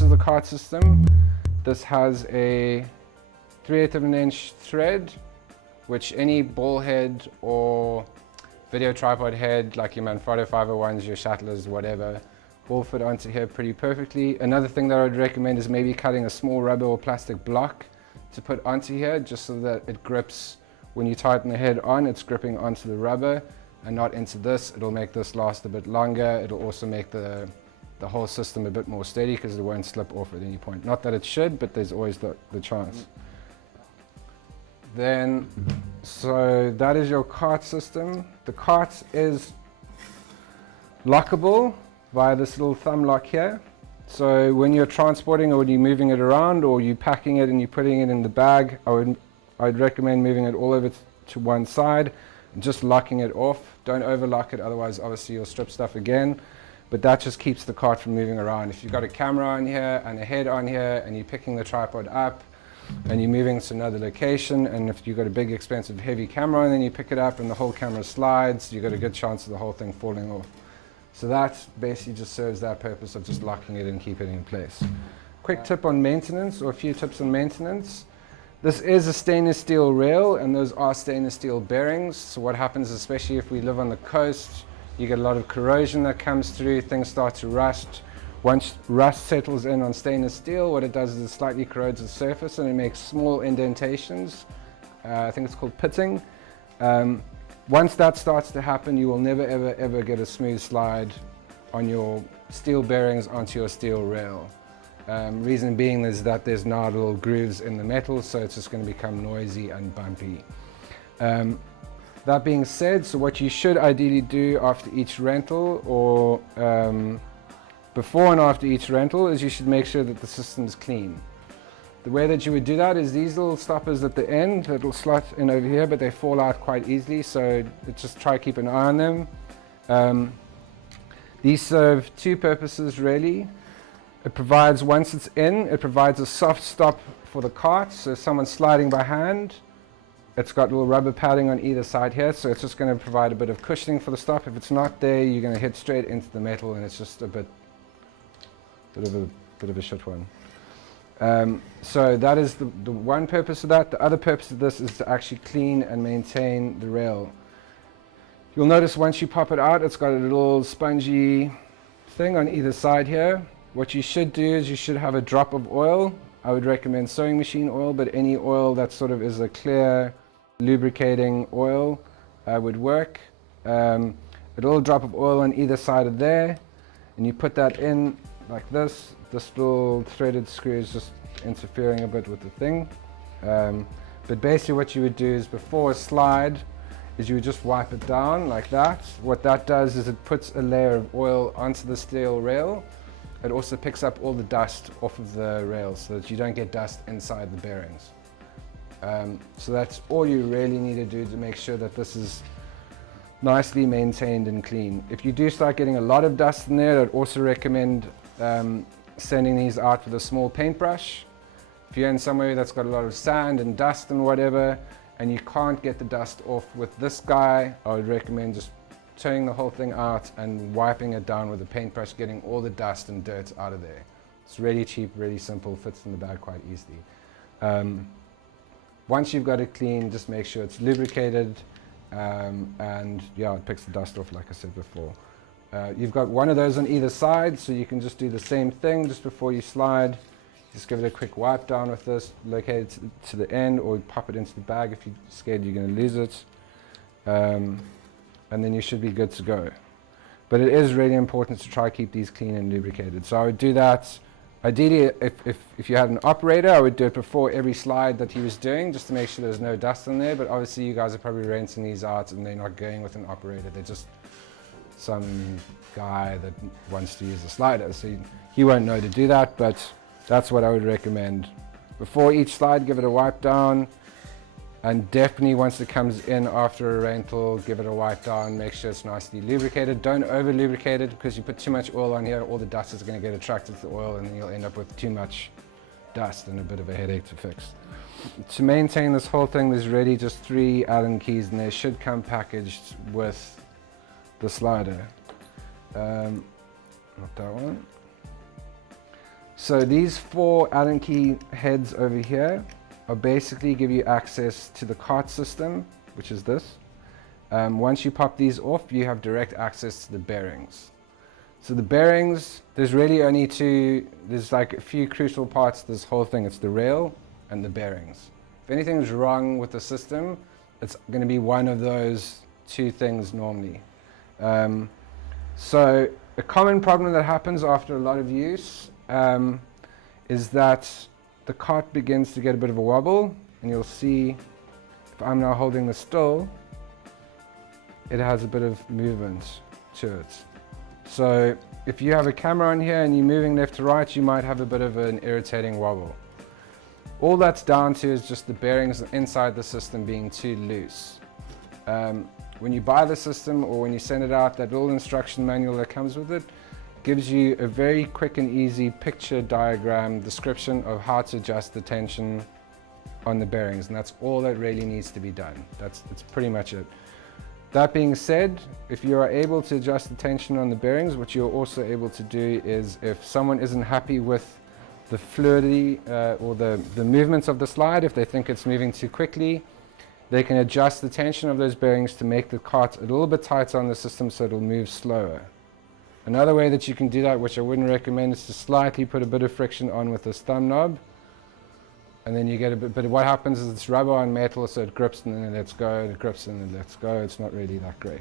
this is the cart system. This has a 3/8 of an inch thread, which any ball head or video tripod head, like your Manfrotto 501s, your Shattlers, whatever, will fit onto here pretty perfectly. Another thing that I would recommend is maybe cutting a small rubber or plastic block to put onto here, just so that it grips. When you tighten the head on, it's gripping onto the rubber and not into this. It'll make this last a bit longer. It'll also make the whole system a bit more steady because it won't slip off at any point. Not that it should, but there's always the chance. Then, so that is your cart system. The cart is lockable via this little thumb lock here. So when you're transporting or when you're moving it around or you're packing it and you're putting it in the bag, I'd recommend moving it all over to one side and just locking it off. Don't overlock it, otherwise obviously you'll strip stuff again. But that just keeps the cart from moving around. If you've got a camera on here and a head on here and you're picking the tripod up and you're moving to another location, and if you've got a big expensive heavy camera and then you pick it up and the whole camera slides, you've got a good chance of the whole thing falling off. So that basically just serves that purpose of just locking it and keep it in place. Quick tip on maintenance, or a few tips on maintenance. This is a stainless steel rail and those are stainless steel bearings. So what happens, especially if we live on the coast, you get a lot of corrosion that comes through, things start to rust. Once rust settles in on stainless steel, what it does is it slightly corrodes the surface and it makes small indentations. I think it's called pitting. Once that starts to happen, you will never ever get a smooth slide on your steel bearings onto your steel rail. Reason being is that there's now little grooves in the metal, so it's just going to become noisy and bumpy. That being said, so what you should ideally do after each rental, or before and after each rental, is you should make sure that the system is clean. The way that you would do that is these little stoppers at the end that will slot in over here, but they fall out quite easily, so just try to keep an eye on them. These serve two purposes really. It provides, once it's in, it provides a soft stop for the cart, so if someone's sliding by hand, it's got little rubber padding on either side here, so it's just going to provide a bit of cushioning for the stop. If it's not there, you're going to hit straight into the metal and it's just a bit of a shit one. So that is the one purpose of that. The other purpose of this is to actually clean and maintain the rail. You'll notice once you pop it out, it's got a little spongy thing on either side here. What you should do is you should have a drop of oil. I would recommend sewing machine oil, but any oil that sort of is a clear lubricating oil would work. A little drop of oil on either side of there, and you put that in like this. This little threaded screw is just interfering a bit with the thing. But basically what you would do is before a slide is you would just wipe it down like that. What that does is it puts a layer of oil onto the steel rail. It also picks up all the dust off of the rail so that you don't get dust inside the bearings. So that's all you really need to do to make sure that this is nicely maintained and clean. If you do start getting a lot of dust in there, I'd also recommend sending these out with a small paintbrush. If you're in somewhere that's got a lot of sand and dust and whatever, and you can't get the dust off with this guy, I would recommend just turning the whole thing out and wiping it down with a paintbrush, getting all the dust and dirt out of there. It's really cheap, really simple, fits in the bag quite easily. Once you've got it clean, just make sure it's lubricated, and yeah, it picks the dust off like I said before. You've got one of those on either side, so you can just do the same thing just before you slide. Just give it a quick wipe down with this, locate it to the end, or pop it into the bag if you're scared you're going to lose it. And then you should be good to go. But it is really important to try to keep these clean and lubricated. So I would do that. Ideally, if you had an operator, I would do it before every slide that he was doing, just to make sure there's no dust in there. But obviously you guys are probably renting these out and they're not going with an operator. They're just some guy that wants to use a slider. So he won't know to do that, but that's what I would recommend. Before each slide, give it a wipe down. And definitely once it comes in after a rental, give it a wipe down, make sure it's nicely lubricated. Don't over lubricate it, because you put too much oil on here, all the dust is going to get attracted to the oil and then you'll end up with too much dust and a bit of a headache to fix. To maintain this whole thing, there's really just 3 Allen keys and they should come packaged with the slider. Not that one. So these 4 Allen key heads over here are basically give you access to the cart system, which is this. Once you pop these off, you have direct access to the bearings. So the bearings, there's really only 2, there's like a few crucial parts to this whole thing. It's the rail and the bearings. If anything's wrong with the system, it's going to be one of those 2 things normally. So a common problem that happens after a lot of use is that the cart begins to get a bit of a wobble, and you'll see if I'm now holding this still, it has a bit of movement to it. So if you have a camera on here and you're moving left to right, you might have a bit of an irritating wobble. All that's down to is just the bearings inside the system being too loose. When you buy the system or when you send it out, that little instruction manual that comes with it gives you a very quick and easy picture diagram description of how to adjust the tension on the bearings, and that's all that really needs to be done. That's pretty much it. That being said, if you are able to adjust the tension on the bearings, what you're also able to do is, if someone isn't happy with the fluidity or the movements of the slide, if they think it's moving too quickly, they can adjust the tension of those bearings to make the cart a little bit tighter on the system so it'll move slower. Another way that you can do that, which I wouldn't recommend, is to slightly put a bit of friction on with this thumb knob, and then you get a bit, but what happens is it's rubber on metal, so it grips and then it lets go, and it grips and then it lets go. It's not really that great.